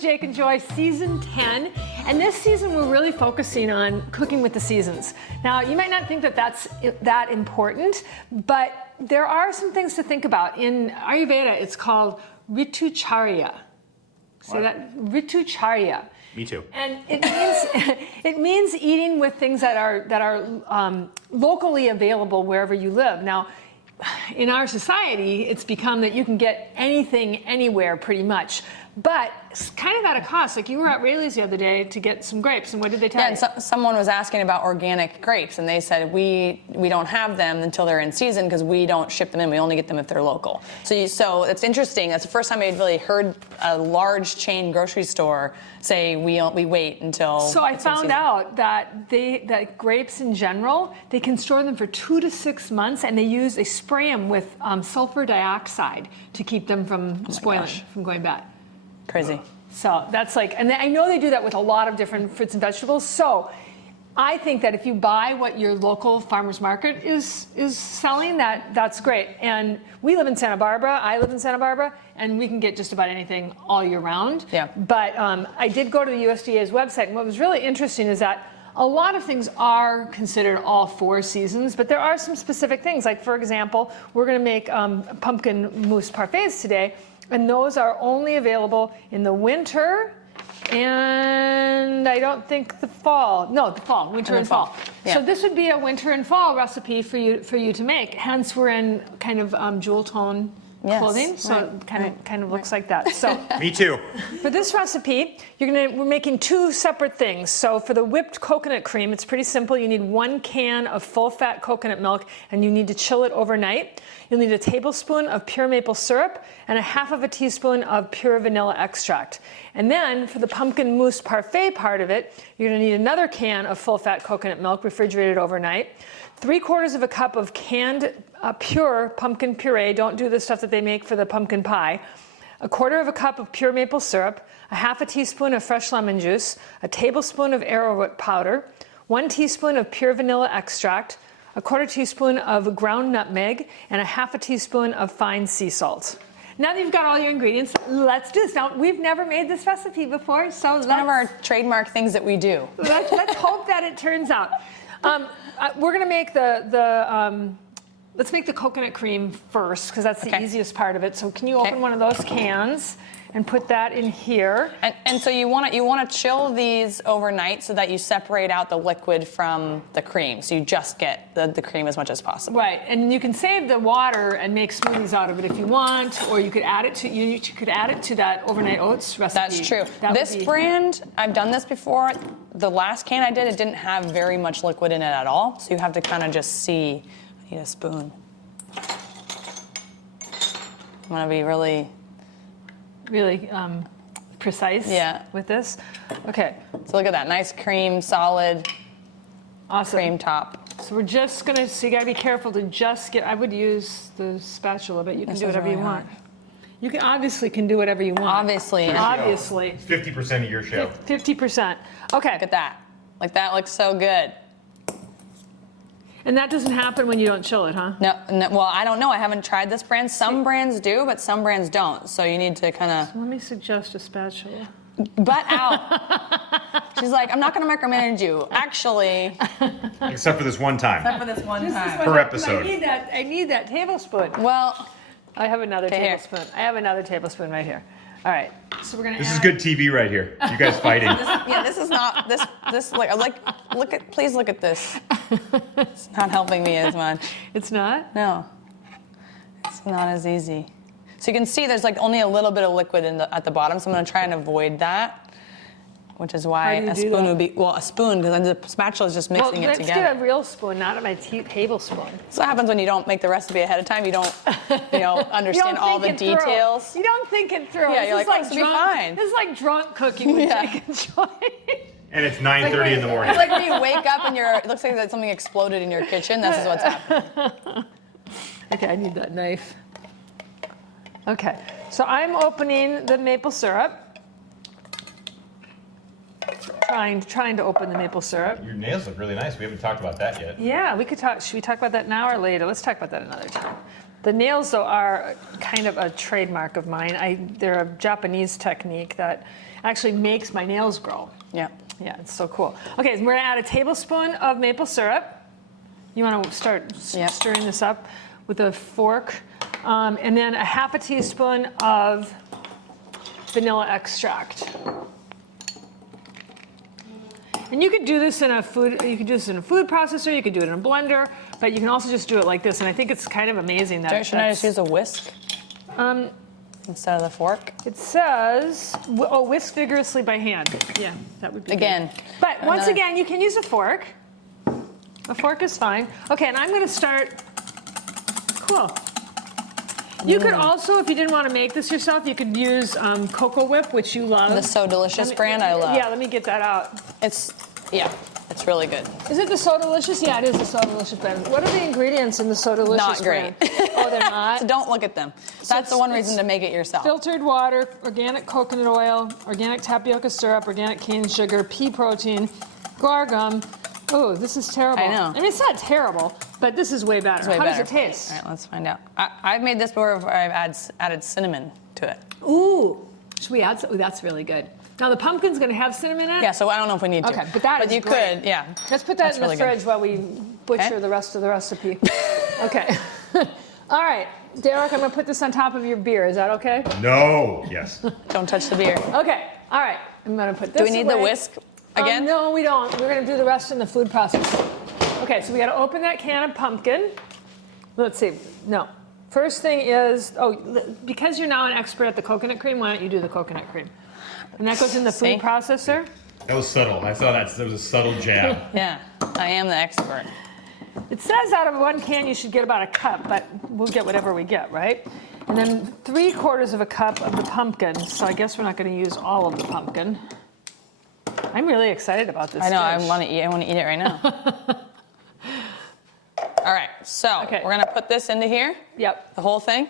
with Jake and Joy, season 10. And this season, we're really focusing on cooking with the seasons. Now, you might not think that that's that important, but there are some things to think about. In Ayurveda, it's called Ritucharya. Say that, Ritucharya. Me too. And it means it means eating with things that are locally available wherever you live. Now, in our society, it's become that you can get anything anywhere pretty much, but it's kind of at a cost. Like you were at Rayleigh's the other day to get some grapes, and what did they tell you? Yeah, and someone was asking about organic grapes, and they said we don't have them until they're in season because we don't ship them in. We only get them if they're local. So it's interesting. That's the first time I've really heard a large chain grocery store say we wait until. So I found out that grapes in general, they can store them for 2 to 6 months, and they spray them with sulfur dioxide to keep them from spoiling, from going bad. Crazy. So that's like, and I know they do that with a lot of different fruits and vegetables. So I think that if you buy what your local farmer's market is selling, that's great. And we live in Santa Barbara. I live in Santa Barbara, and we can get just about anything all year round. Yeah. But I did go to the USDA's website, and what was really interesting is that a lot of things are considered all 4 seasons, but there are some specific things. Like, for example, we're going to make pumpkin mousse parfaits today, and those are only available in the winter and I don't think the fall. No, the fall, winter and fall. Yeah. So this would be a winter and fall recipe for you to make. Hence, we're in kind of jewel tone clothing, so it kind of looks like that. So me too. For this recipe, we're making 2 separate things. So for the whipped coconut cream, it's pretty simple. You need 1 can of full-fat coconut milk, and you need to chill it overnight. You'll need a tablespoon of pure maple syrup and a ½ of a teaspoon of pure vanilla extract. And then for the pumpkin mousse parfait part of it, you're going to need another can of full-fat coconut milk refrigerated overnight, 3/4 of a cup of canned pure pumpkin puree. Don't do the stuff that they make for the pumpkin pie. 1/4 of a cup of pure maple syrup, a ½ a teaspoon of fresh lemon juice, a tablespoon of arrowroot powder, 1 teaspoon of pure vanilla extract, 1/4 teaspoon of ground nutmeg, and a ½ a teaspoon of fine sea salt. Now that you've got all your ingredients, let's do this. Now, we've never made this recipe before, so it's one of our trademark things that we do. Let's hope that it turns out. We're going to make let's make the coconut cream first, because that's the easiest part of it. So can you open one of those cans and put that in here? And so you want to chill these overnight so that you separate out the liquid from the cream. So you just get the cream as much as possible. Right, and you can save the water and make smoothies out of it if you want, or you could add it to that overnight oats recipe. That's true. This brand, I've done this before. The last can I did, it didn't have very much liquid in it at all. So you have to kind of just see. I need a spoon. I'm gonna be really precise with this. Okay. So look at that, nice cream, solid, awesome cream top. So we're just gonna, so you gotta be careful to just get, I would use the spatula, but you can do whatever you want. You can obviously do whatever you want. Obviously. 50% of your show. 50%. Okay. Look at that. Like that looks so good. And that doesn't happen when you don't chill it, huh? No, well, I don't know. I haven't tried this brand. Some brands do, but some brands don't. So you need to kind of... So let me suggest a spatula. Butt out. She's like, I'm not going to micromanage you. Actually... Except for this one time. Except for this one time. Per episode. I need that tablespoon. Well... I have another tablespoon. I have another tablespoon right here. All right. So we're going to This is good TV right here. You guys fighting. This is not... Please look at this. It's not helping me as much. It's not? No. It's not as easy. So you can see there's like only a little bit of liquid at the bottom, so I'm going to try and avoid that, which is why a spoon would be, a spoon, because then the spatula is just mixing it together. Let's get a real spoon, not my tablespoon. That's what happens when you don't make the recipe ahead of time. You don't, understand all the details. You don't think it through. Yeah, you're like, this will be fine. This is like drunk cooking with Jake and Joy. And it's 9:30 in the morning. It's like when you wake up and it looks like that something exploded in your kitchen. This is what's happening. Okay, I need that knife. Okay, so I'm opening the maple syrup. Trying to open the maple syrup. Your nails look really nice. We haven't talked about that yet. Yeah, we could talk. Should we talk about that now or later? Let's talk about that another time. The nails, though, are kind of a trademark of mine. They're a Japanese technique that actually makes my nails grow. Yeah. Yeah, it's so cool. Okay, so we're gonna add a tablespoon of maple syrup. You wanna start stirring this up with a fork. And then a half a teaspoon of vanilla extract. And you could do this in a food processor, you could do it in a blender, but you can also just do it like this. And I think it's kind of amazing that Shouldn't I just use a whisk instead of the fork? it says, whisk vigorously by hand. Yeah, that would be Again. good. But once again, you can use a fork. A fork is fine. Okay, and I'm gonna start, cool. You could also, if you didn't want to make this yourself, you could use Cocoa Whip, which you love. The So Delicious brand I love. Yeah, let me get that out. It's really good. Is it the So Delicious? Yeah, it is the So Delicious brand. What are the ingredients in the So Delicious Not great. brand? Oh, they're not? So don't look at them. That's the one reason to make it yourself. Filtered water, organic coconut oil, organic tapioca syrup, organic cane sugar, pea protein, guar gum. Oh, this is terrible. I know. I mean, it's not terrible, but this is way better. It's way How better. does it taste? All right, let's find out. I've made this before where I've added cinnamon to it. Ooh, should we add some? Ooh, that's really good. Now the pumpkin's gonna have cinnamon in it? Yeah, so I don't know if we need to. Okay, but that is you great. could, yeah. Let's put that That's in the really good. fridge while we butcher the rest of the recipe. Okay. All right, Derek, I'm gonna put this on top of your beer. Is that okay? No. Yes. Don't touch the beer. Okay. All right. I'm gonna put this Do we need away. the whisk again? No, we don't. We're gonna do the rest in the food processor. Okay, so we gotta open that can of pumpkin. Let's see. No. First thing is, because you're now an expert at the coconut cream, why don't you do the coconut cream? And that goes in the food processor. That was subtle. I saw that. There was a subtle jab. Yeah, I am the expert. It says out of one can you should get about a cup, but we'll get whatever we get, right? And then 3/4 of a cup of the pumpkin. So I guess we're not going to use all of the pumpkin. I'm really excited about this. I know. dish. I want to eat it right now. All right. So we're gonna put this into here. Yep. The whole thing.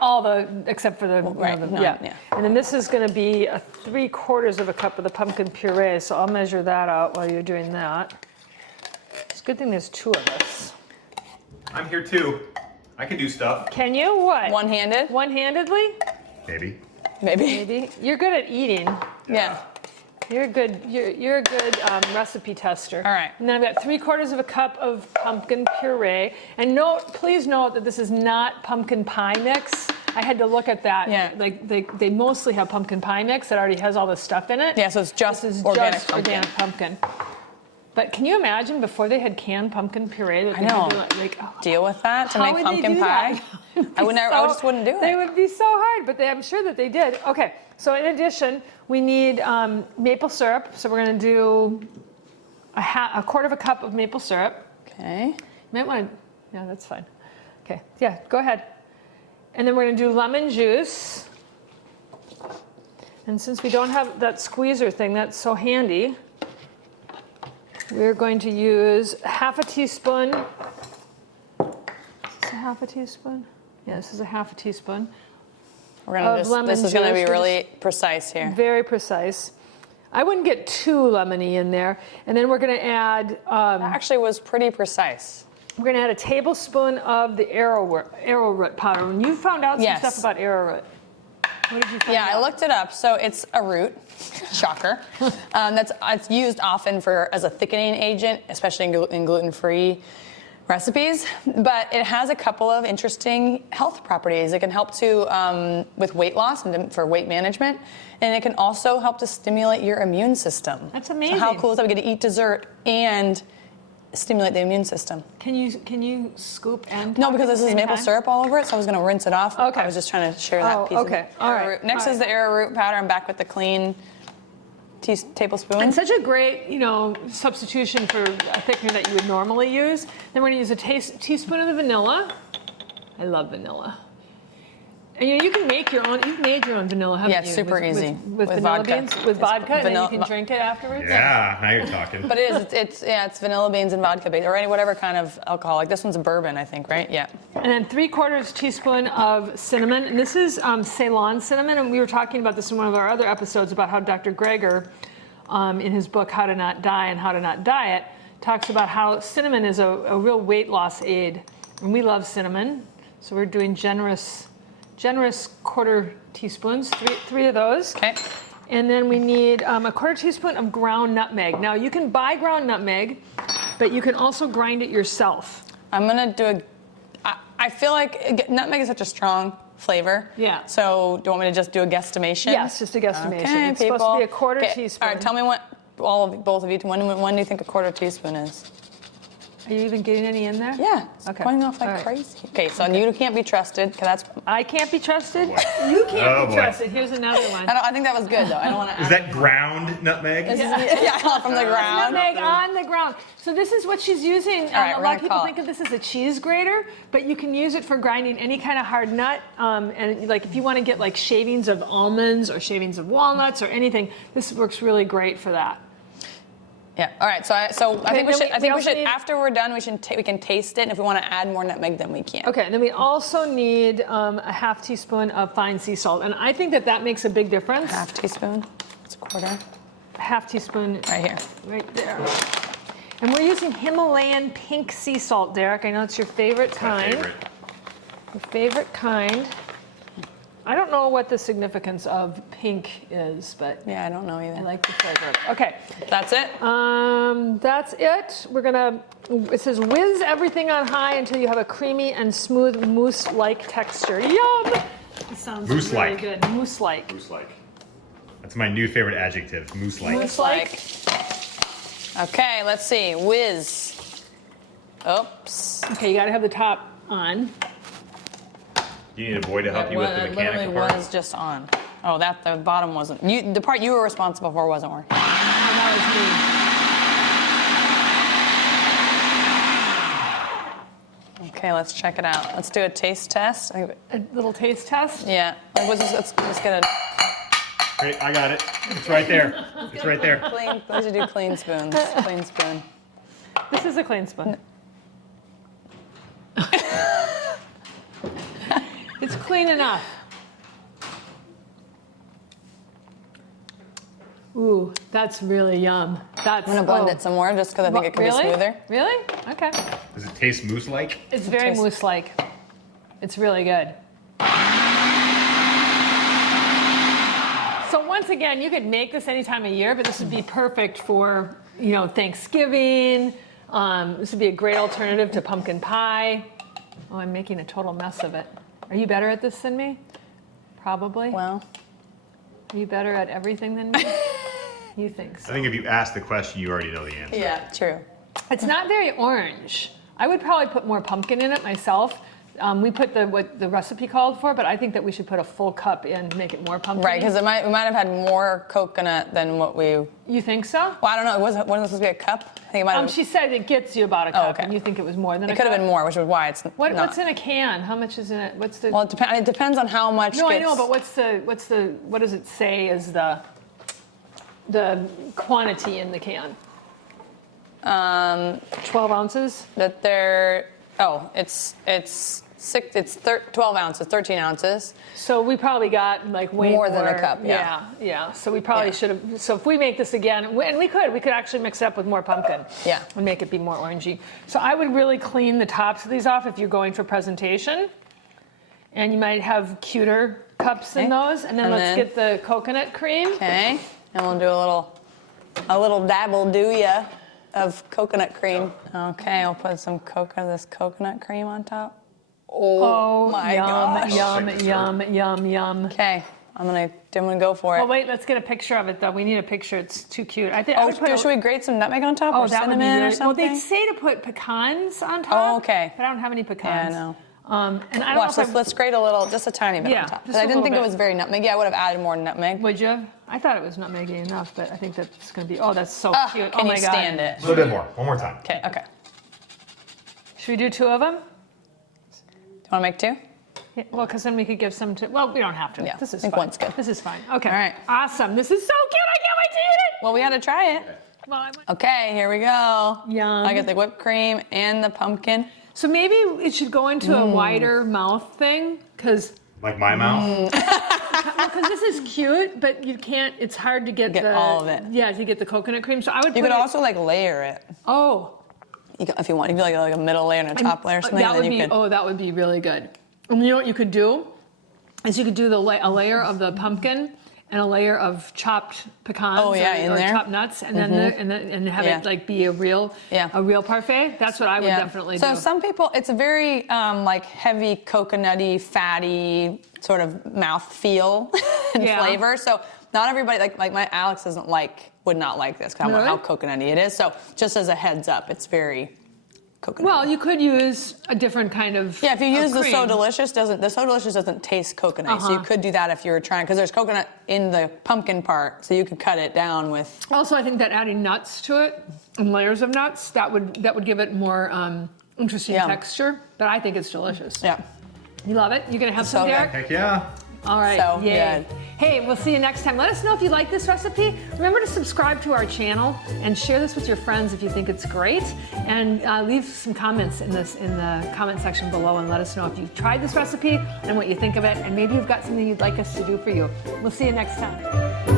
All the, except for the, right, yeah. And then this is going to be a 3/4 of a cup of the pumpkin puree. So I'll measure that out while you're doing that. It's a good thing there's 2 of us. I'm here too. I can do stuff. Can you? What? One-handed. One-handedly? Maybe. Maybe. Maybe. You're good at eating. Yeah. You're a good. You're a good recipe tester. All right. And then I've got 3/4 of a cup of pumpkin puree. And please note that this is not pumpkin pie mix. I had to look at that. Yeah. Like they mostly have pumpkin pie mix that already has all the stuff in it. Yeah. So it's just This is organic just pumpkin. organic pumpkin. But can you imagine before they had canned pumpkin puree? That I they know. could do like Deal with that to how make would they pumpkin do pie. that? I just wouldn't do it. They would be so hard, but I'm sure that they did. Okay, so in addition, we need maple syrup. So we're going to do a 1/4 of a cup of maple syrup. Okay. You might want to, yeah, that's fine. Okay, yeah, go ahead. And then we're going to do lemon juice. And since we don't have that squeezer thing, that's so handy, we're going to use 1/2 teaspoon. Is this a 1/2 teaspoon? Yeah, this is a 1/2 teaspoon. We're gonna this is gonna be really precise here. Very precise. I wouldn't get too lemony in there. And then we're gonna add, Actually, was pretty precise. we're gonna add a tablespoon of the arrowroot powder. And you found out some stuff about arrowroot. What did you find out? I looked it up. So it's a root, shocker. It's used often as a thickening agent, especially in gluten-free recipes. But it has a couple of interesting health properties. It can help with weight loss and for weight management, and it can also help to stimulate your immune system. That's amazing. So how cool is that? We get to eat dessert and stimulate the immune system. Can you scoop and No, talk because at this the is same maple time? syrup all over it, so I was going to rinse it off. Okay. I was just trying to share that piece. Okay. Of All right. arrowroot. Next All is right. the arrowroot powder. I'm back with the clean tablespoon. And such a great, substitution for a thickener that you would normally use. Then we're gonna use a teaspoon of the vanilla. I love vanilla. And you can make your own. You've made your own vanilla, haven't you? Yeah, it's super easy. With vanilla vodka. beans, with It's vodka, and then you vanilla- can drink it afterwards. Yeah. Now you're talking. But it is. It's vanilla beans and vodka base, or whatever kind of alcohol. Like this one's a bourbon, I think, right? Yeah. And then 3/4 teaspoon of cinnamon. And this is Ceylon cinnamon. And we were talking about this in one of our other episodes about how Dr. Greger, in his book How to Not Die and How to Not Diet, talks about how cinnamon is a real weight loss aid. And we love cinnamon. So we're doing generous 1/4 teaspoons, three of those. Okay. And then we need a 1/4 teaspoon of ground nutmeg. Now you can buy ground nutmeg, but you can also grind it yourself. I'm gonna do I feel like nutmeg is such a strong flavor. Yeah. So do you want me to just do a guestimation? Yes, just a guesstimation. Okay, It's supposed to be a 1/4 Okay, teaspoon. All right, tell me what, both of you, when do you think a 1/4 teaspoon is? Are you even getting any in there? Yeah, it's Okay. going off like All right. crazy. Okay, so you can't be trusted, because that's, I can't be trusted. boy. You can't Oh, be boy. trusted. Here's another one. I think that was good though. I don't want to Is that ground nutmeg? yeah, from the ground. Nutmeg on the ground. So this is what she's using. right, A we're lot gonna of people call think it. of this as a cheese grater, but you can use it for grinding any kind of hard nut. And like if you want to get like shavings of almonds or shavings of walnuts or anything, this works really great for that. Yeah. All right. So I think we then should. I think we also should. need- After we're done, we can taste it. And if we want to add more nutmeg, then we can. Okay, and then we also need a 1/2 teaspoon of fine sea salt, and I think that makes a big difference. 1/2 teaspoon. It's a 1/4. 1/2 teaspoon Right here. right there. And we're using Himalayan pink sea salt, Derek. I know it's your favorite My kind. favorite. Your favorite kind. I don't know what the significance of pink is, but Yeah, I don't know either. I like the flavor of it. Okay, That's it. that's it. We're gonna, it says whiz everything on high until you have a creamy and smooth mousse-like texture. Yum! It sounds Mousse-like. really good. Mousse-like. Mousse-like. That's my new favorite adjective. Mousse-like. Mousse-like. Okay. Let's see. Whiz. Oops. Okay, you gotta have the top on. You need a boy to help you with the It mechanical literally part. was just on. Oh, the bottom wasn't. The part you were responsible for wasn't working. Oh, that was me. Okay, let's check it out. Let's do a taste test. A little taste test. Yeah. Let's get a Great, I got it. It's right there. It's right there. clean. Let's do clean spoons. Clean spoon. This is a clean spoon. It's clean enough. Ooh, that's really yum. That's I'm gonna blend it some more just because I think it can really? be smoother. Really? Okay. Does it taste mousse-like? It's very Taste- mousse-like. It's really good. So once again, you could make this any time of year, but this would be perfect for, Thanksgiving. This would be a great alternative to pumpkin pie. Oh, I'm making a total mess of it. Are you better at this than me? Probably. Well, Are you better at everything than me? You think I so? think if you ask the question, you already know the answer. yeah, true. It's not very orange. I would probably put more pumpkin in it myself. We put what the recipe called for, but I think that we should put a full cup in to make it more pumpkin. Right, because we might have had more coconut than what we. Well, You think so? I don't know. Wasn't it supposed to be a cup? I think it might have. She said it gets you about a cup, okay. and you think it was more than a It cup? could have been more, which is why it's not. What's in a can? How much is in it? What's the? Well, it depends on how much. no, I gets, know, but what does it say is the quantity in the can? 12 ounces. that they're. Oh, it's 12 ounces, 13 ounces. So we probably got like way More than a cup, yeah. Yeah. So we probably Yeah. should have. So if we make this again, and we could actually mix it up with more pumpkin. Yeah. And make it be more orangey. So I would really clean the tops of these off if you're going for presentation. And you might have cuter cups in Okay. those. And then And let's then- get the coconut cream. Okay, and we'll do a little dabble do ya of coconut cream. Okay, we'll put some this coconut cream on top. Oh my yum, gosh. yum, yum, yum, yum. Okay, I'm gonna go for it. Oh wait, let's get a picture of it though. We need a picture. It's too cute. I think I Oh, would put. should we grate some nutmeg on top Oh, or that would be cinnamon really, or something? Well, they say to put pecans on top. Oh, okay. But I don't have any pecans. Yeah, I know. And I don't Watch, know if let's grate a little, just a tiny bit Yeah, on top. just Because I a didn't think little it bit. was very nutmeggy. I would have added more nutmeg. Would you? I thought it was nutmeggy enough, but I think that's going to be. Oh, that's so cute. Can oh my you god. stand it? A little bit more. One more time. Okay. Should we do 2 of them? Do you want to make 2? Yeah, well, because then we could give some to. Well, we don't have to. Yeah, This is I think fine. one's good. This is fine. Okay. All right. Awesome. This is so cute. I can't wait to eat it. Well, we had to try it. Well, I might- Okay, here we go. Yum. I get the whipped cream and the pumpkin. So maybe it should go into a wider mouth thing, because Like my mouth? this is cute, but you can't. It's hard to get all of it. Yeah, to get the coconut cream. So I would. You put could it, also layer it. Oh. If you want, you could like a middle layer and a top layer or something. That and would then be. you could. Oh, that would be really good. And you know what you could do? Is you could do a layer of the pumpkin, and a layer of chopped pecans Oh, yeah, in or there. chopped nuts, and then and have Yeah. it like be a real parfait. That's what I would definitely do. So some people, it's a very like heavy coconutty, fatty sort of mouth feel and flavor. So not everybody like my Alex would not like this because I don't know how coconutty it is. So just as a heads up, it's very coconutty. Well, you could use a different kind of if you use the cream. So Delicious, doesn't taste coconut. So you could do that if you were trying, because there's coconut in the pumpkin part, so you could cut it down with. Also, I think that adding nuts to it and layers of nuts that would give it more interesting texture. But I think it's delicious. Yeah. You love it? You're gonna have So some, good. Derek? Heck yeah. All right, So yay. good. Hey, we'll see you next time. Let us know if you like this recipe. Remember to subscribe to our channel and share this with your friends if you think it's great. And leave some comments in the comment section below and let us know if you've tried this recipe and what you think of it. And maybe you've got something you'd like us to do for you. We'll see you next time.